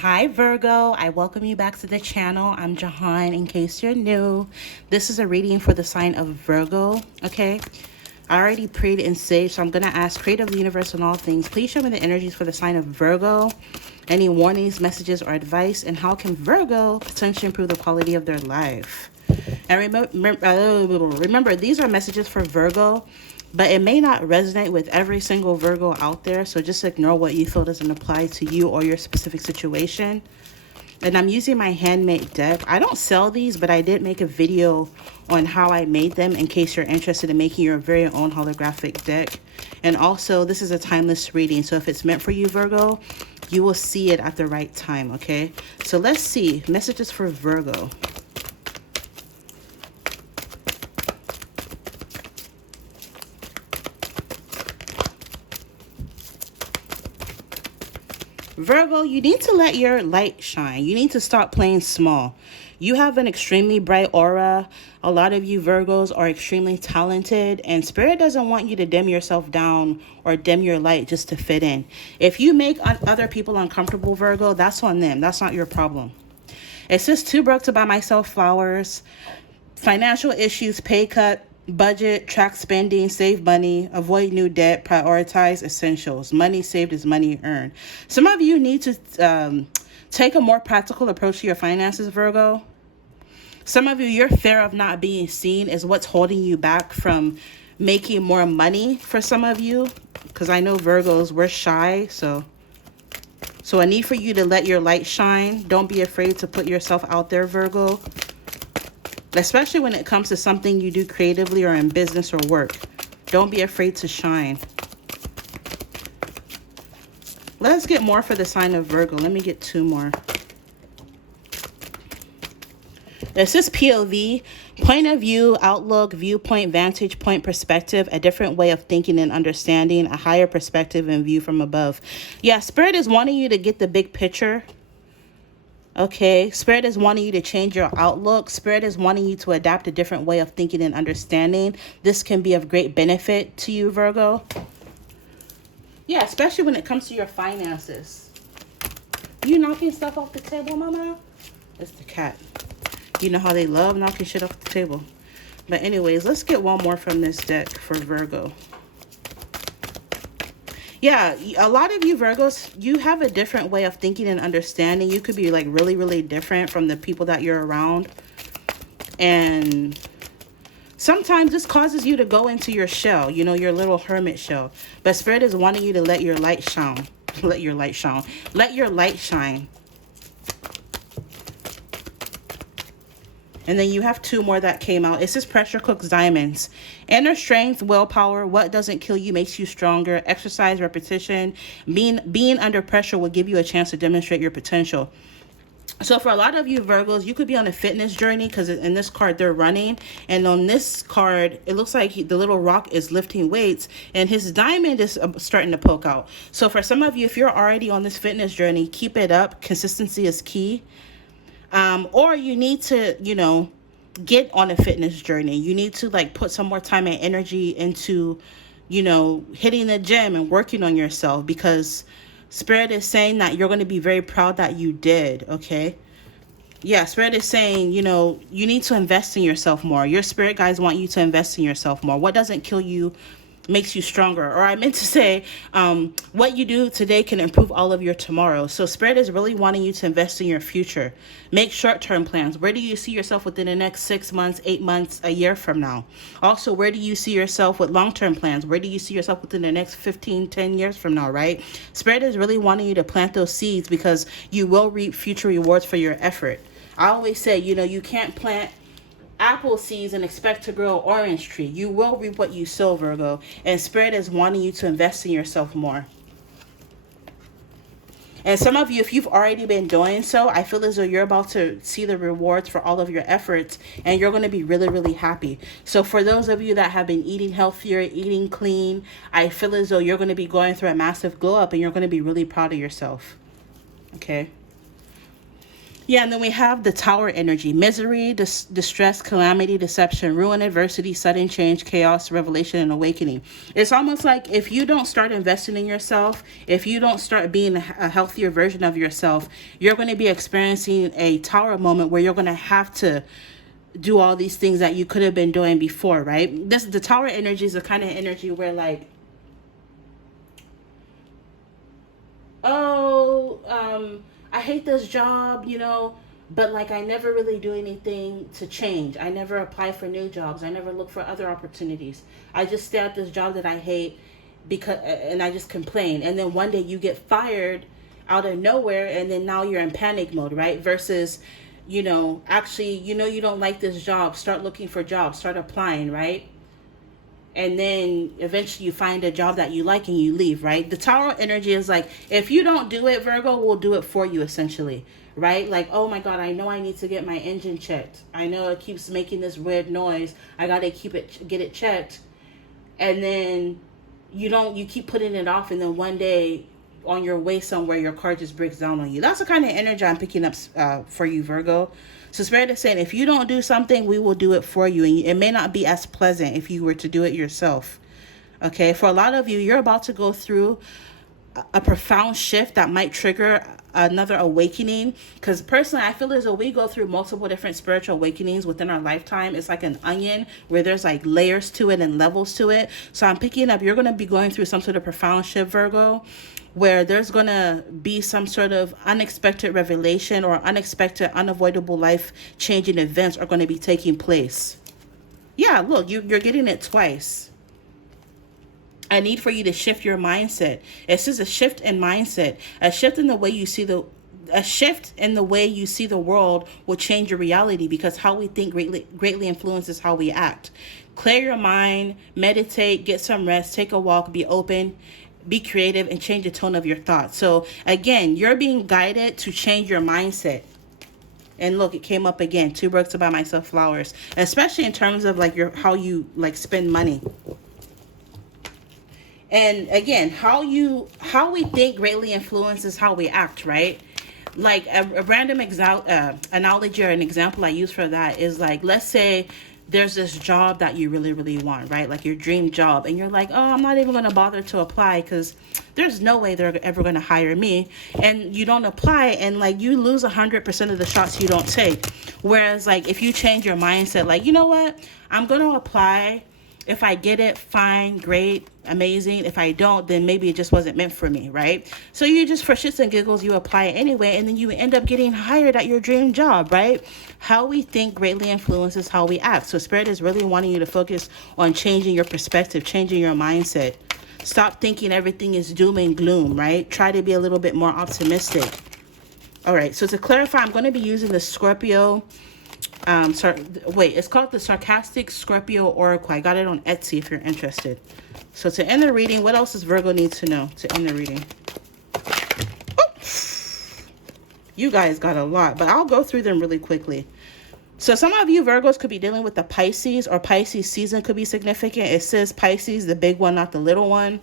Hi Virgo, I welcome you back to the channel. I'm Jehan. In case you're new, this is a reading for the sign of Virgo, okay? I already prayed and saved, so I'm going to ask Creator of the Universe and all things, please show me the energies for the sign of Virgo, any warnings, messages, or advice, and how can Virgo potentially improve the quality of their life? And remember, these are messages for Virgo, but it may not resonate with every single Virgo out there, so just ignore what you feel doesn't apply to you or your specific situation. And I'm using my handmade deck. I don't sell these, but I did make a video on how I made them in case you're interested in making your very own holographic deck. And also, this is a timeless reading, so if it's meant for you, Virgo, you will see it at the right time, okay? So let's see. Messages for Virgo. Virgo, you need to let your light shine. You need to stop playing small. You have an extremely bright aura. A lot of you Virgos are extremely talented, and Spirit doesn't want you to dim yourself down or dim your light just to fit in. If you make other people uncomfortable, Virgo, that's on them. That's not your problem. It says too broke to buy myself flowers, financial issues, pay cut, budget, track spending, save money, avoid new debt, prioritize essentials. Money saved is money earned. Some of you need to take a more practical approach to your finances, Virgo. Some of you, your fear of not being seen is what's holding you back from making more money for some of you. Because I know Virgos, we're shy, so a need for you to let your light shine. Don't be afraid to put yourself out there, Virgo. Especially when it comes to something you do creatively or in business or work. Don't be afraid to shine. Let's get more for the sign of Virgo. Let me get two more. This is POV, point of view, outlook, viewpoint, vantage point, perspective, a different way of thinking and understanding, a higher perspective and view from above. Yeah, Spirit is wanting you to get the big picture. Okay, Spirit is wanting you to change your outlook. Spirit is wanting you to adapt a different way of thinking and understanding. This can be of great benefit to you, Virgo. Yeah, especially when it comes to your finances. You knocking stuff off the table, Mama? It's the cat. You know how they love knocking shit off the table. But anyways, let's get one more from this deck for Virgo. Yeah, a lot of you Virgos, you have a different way of thinking and understanding. You could be like really, really different from the people that you're around. And sometimes this causes you to go into your shell, you know, your little hermit shell. But Spirit is wanting you to let your light shine. Let your light shine. Let your light shine. And then you have two more that came out. It says pressure cooks diamonds. Inner strength, willpower, what doesn't kill you makes you stronger. Exercise, repetition. Being under pressure will give you a chance to demonstrate your potential. So for a lot of you Virgos, you could be on a fitness journey because in this card they're running. And on this card, it looks like the little rock is lifting weights and his diamond is starting to poke out. So for some of you, if you're already on this fitness journey, keep it up. Consistency is key. Or you need to, you know, get on a fitness journey. You need to like put some more time and energy into, you know, hitting the gym and working on yourself, because Spirit is saying that you're going to be very proud that you did. Okay. Yeah. Spirit is saying, you know, you need to invest in yourself more. Your spirit guides want you to invest in yourself more. What doesn't kill you makes you stronger. Or I meant to say, what you do today can improve all of your tomorrow. So Spirit is really wanting you to invest in your future. Make short-term plans. Where do you see yourself within the next 6 months, 8 months, a year from now? Also, where do you see yourself with long-term plans? Where do you see yourself within the next 15, 10 years from now, right? Spirit is really wanting you to plant those seeds because you will reap future rewards for your effort. I always say, you know, you can't plant apple seeds and expect to grow an orange tree. You will reap what you sow, Virgo. And Spirit is wanting you to invest in yourself more. And some of you, if you've already been doing so, I feel as though you're about to see the rewards for all of your efforts and you're going to be really, really happy. So for those of you that have been eating healthier, eating clean, I feel as though you're going to be going through a massive glow up and you're going to be really proud of yourself. Okay. Yeah, and then we have the tower energy: misery, distress, calamity, deception, ruin, adversity, sudden change, chaos, revelation, and awakening. It's almost like if you don't start investing in yourself, if you don't start being a healthier version of yourself, you're going to be experiencing a tower moment where you're going to have to do all these things that you could have been doing before, right? The tower energy is the kind of energy where, like, oh, I hate this job, but like I never really do anything to change. I never apply for new jobs. I never look for other opportunities. I just stay at this job that I hate and I just complain. And then one day you get fired out of nowhere, and then now you're in panic mode, right? Versus, actually, you don't like this job, start looking for jobs, start applying, right? And then eventually you find a job that you like and you leave, right? The tower energy is like, if you don't do it, Virgo will do it for you, essentially, right? Like, oh my God, I know I need to get my engine checked. I know it keeps making this weird noise. I gotta get it checked. And then you keep putting it off, and then one day on your way somewhere, your car just breaks down on you. That's the kind of energy I'm picking up for you, Virgo. So Spirit is saying, if you don't do something, we will do it for you. And it may not be as pleasant if you were to do it yourself. Okay, for a lot of you, you're about to go through a profound shift that might trigger another awakening. Because personally, I feel as though we go through multiple different spiritual awakenings within our lifetime. It's like an onion where there's like layers to it and levels to it. So I'm picking up, you're going to be going through some sort of profound shift, Virgo, where there's going to be some sort of unexpected revelation or unexpected, unavoidable life-changing events are going to be taking place. Yeah, look, you're getting it twice. I need for you to shift your mindset. It says a shift in mindset, a shift in the way you see the world will change your reality, because how we think greatly influences how we act. Clear your mind, meditate, get some rest, take a walk, be open, be creative, and change the tone of your thoughts. So again, you're being guided to change your mindset. And look, it came up again. 2 books about myself flowers, especially in terms of like how you like spend money. And again, how we think greatly influences how we act, right? Like a random analogy or an example I use for that is like, let's say there's this job that you really, really want, right? Like your dream job. And you're like, oh, I'm not even going to bother to apply because there's no way they're ever going to hire me. And you don't apply, and like you lose 100% of the shots you don't take. Whereas like if you change your mindset, like, you know what? I'm going to apply. If I get it, fine, great, amazing. If I don't, then maybe it just wasn't meant for me, right? So you just, for shits and giggles, you apply it anyway, and then you end up getting hired at your dream job, right? How we think greatly influences how we act. So Spirit is really wanting you to focus on changing your perspective, changing your mindset. Stop thinking everything is doom and gloom, right? Try to be a little bit more optimistic. All right, so to clarify, I'm going to be using the Scorpio. It's called the Sarcastic Scorpio Oracle. I got it on Etsy if you're interested. So to end the reading, what else does Virgo need to know to end the reading? Oh, you guys got a lot, but I'll go through them really quickly. So some of you Virgos could be dealing with the Pisces, or Pisces season could be significant. It says Pisces, the big one, not the little one.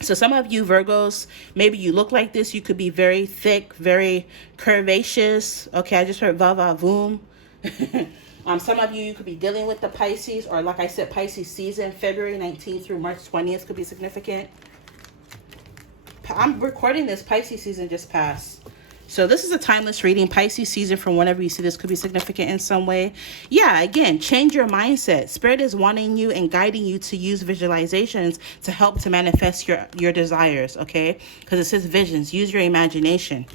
So some of you Virgos, maybe you look like this. You could be very thick, very curvaceous. Okay, I just heard va-va-voom. Some of you could be dealing with the Pisces, or like I said, Pisces season, February 19th through March 20th could be significant. I'm recording this, Pisces season just passed. So this is a timeless reading. Pisces season, from whenever you see this, could be significant in some way. Yeah, again, change your mindset. Spirit is wanting you and guiding you to use visualizations to help to manifest your desires, okay? Because it says visions. Use your imagination.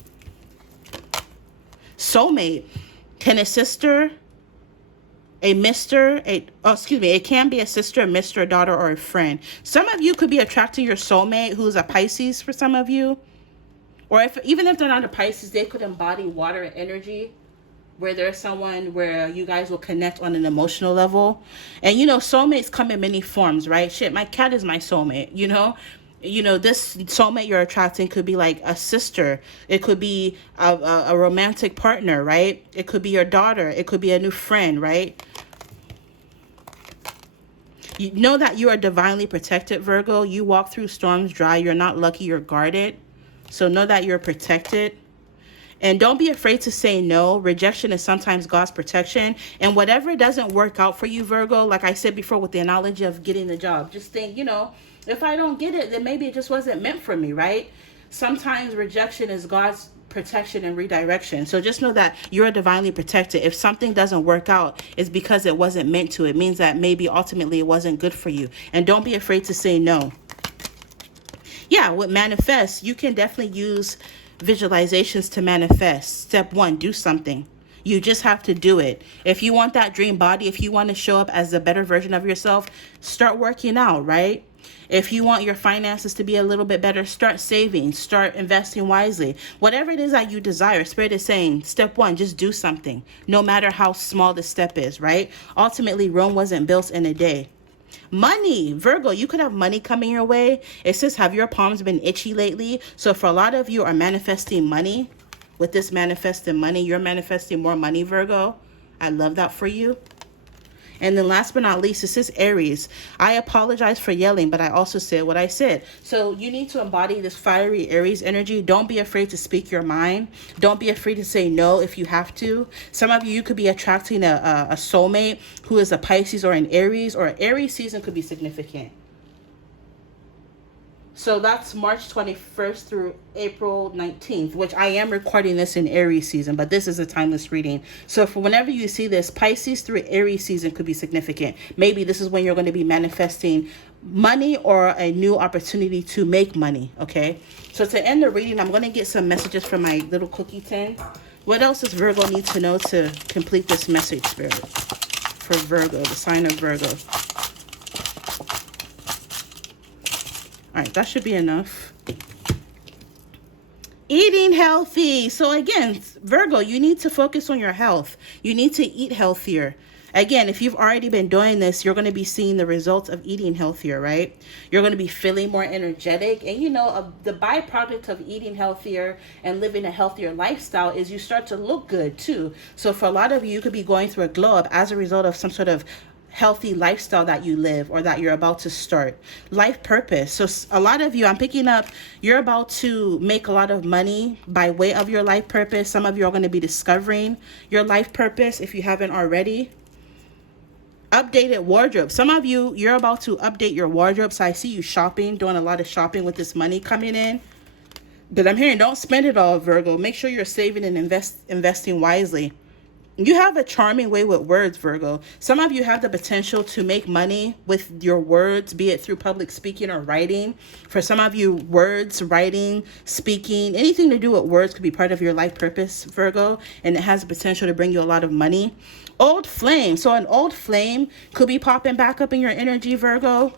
Soulmate. Can a sister, it can be a sister, a mister, a daughter, or a friend. Some of you could be attracting your soulmate, who's a Pisces for some of you. Or even if they're not a Pisces, they could embody water and energy, where there's someone where you guys will connect on an emotional level. And, soulmates come in many forms, right? Shit, my cat is my soulmate, this soulmate you're attracting could be like a sister. It could be a romantic partner, right? It could be your daughter. It could be a new friend, right? You know that you are divinely protected, Virgo. You walk through storms dry. You're not lucky. You're guarded. So know that you're protected. And don't be afraid to say no. Rejection is sometimes God's protection. And whatever doesn't work out for you, Virgo, like I said before with the analogy of getting the job, just think, if I don't get it, then maybe it just wasn't meant for me, right? Sometimes rejection is God's protection and redirection. So just know that you're divinely protected. If something doesn't work out, it's because it wasn't meant to. It means that maybe ultimately it wasn't good for you. And don't be afraid to say no. Yeah, with manifest, you can definitely use visualizations to manifest. Step 1, do something. You just have to do it. If you want that dream body, if you want to show up as a better version of yourself, start working out, right? If you want your finances to be a little bit better, start saving, start investing wisely. Whatever it is that you desire, Spirit is saying, step 1, just do something, no matter how small the step is, right? Ultimately, Rome wasn't built in a day. Money, Virgo, you could have money coming your way. It says, have your palms been itchy lately? So for a lot of you are manifesting money. With this manifesting money, you're manifesting more money, Virgo. I love that for you. And then last but not least, this is Aries. I apologize for yelling, but I also said what I said. So you need to embody this fiery Aries energy. Don't be afraid to speak your mind. Don't be afraid to say no if you have to. Some of you could be attracting a soulmate who is a Pisces or an Aries, or an Aries season could be significant. So that's March 21st through April 19th, which I am recording this in Aries season, but this is a timeless reading. So for whenever you see this, Pisces through Aries season could be significant. Maybe this is when you're going to be manifesting money or a new opportunity to make money, okay? So to end the reading, I'm going to get some messages from my little cookie tin. What else does Virgo need to know to complete this message, Spirit? For Virgo, the sign of Virgo. All right, that should be enough. Eating healthy. So again, Virgo, you need to focus on your health. You need to eat healthier. Again, if you've already been doing this, you're going to be seeing the results of eating healthier, right? You're going to be feeling more energetic. And the byproduct of eating healthier and living a healthier lifestyle is you start to look good too. So for a lot of you, you could be going through a glow up as a result of some sort of healthy lifestyle that you live or that you're about to start. Life purpose. So a lot of you, I'm picking up, you're about to make a lot of money by way of your life purpose. Some of you are going to be discovering your life purpose if you haven't already. Updated wardrobe. Some of you, you're about to update your wardrobe. So I see you shopping, doing a lot of shopping with this money coming in. But I'm hearing don't spend it all, Virgo. Make sure you're saving and investing wisely. You have a charming way with words, Virgo. Some of you have the potential to make money with your words, be it through public speaking or writing. For some of you, words, writing, speaking, anything to do with words could be part of your life purpose, Virgo, and it has the potential to bring you a lot of money. Old flame. So an old flame could be popping back up in your energy, Virgo,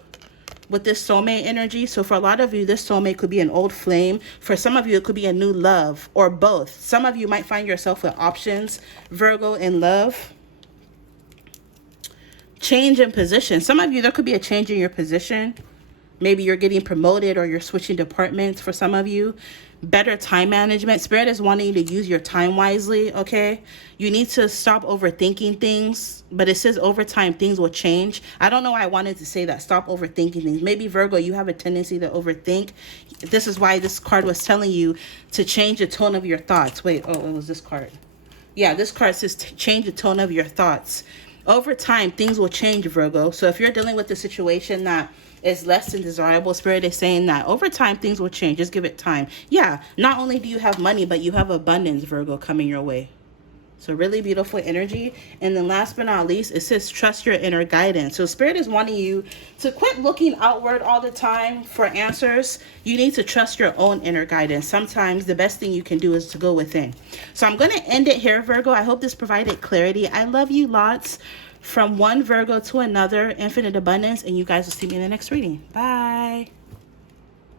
with this soulmate energy. So for a lot of you, this soulmate could be an old flame. For some of you, it could be a new love or both. Some of you might find yourself with options, Virgo, in love. Change in position. Some of you, there could be a change in your position. Maybe you're getting promoted or you're switching departments for some of you. Better time management. Spirit is wanting you to use your time wisely, okay? You need to stop overthinking things, but it says over time things will change. I don't know why I wanted to say that. Stop overthinking things. Maybe, Virgo, you have a tendency to overthink. This is why this card was telling you to change the tone of your thoughts. Wait, oh, it was this card. Yeah, this card says change the tone of your thoughts. Over time, things will change, Virgo. So if you're dealing with a situation that is less than desirable, Spirit is saying that over time, things will change. Just give it time. Yeah, not only do you have money, but you have abundance, Virgo, coming your way. So really beautiful energy. And then last but not least, it says trust your inner guidance. So Spirit is wanting you to quit looking outward all the time for answers. You need to trust your own inner guidance. Sometimes the best thing you can do is to go within. So I'm going to end it here, Virgo. I hope this provided clarity. I love you lots. From one Virgo to another, infinite abundance. And you guys will see me in the next reading. Bye.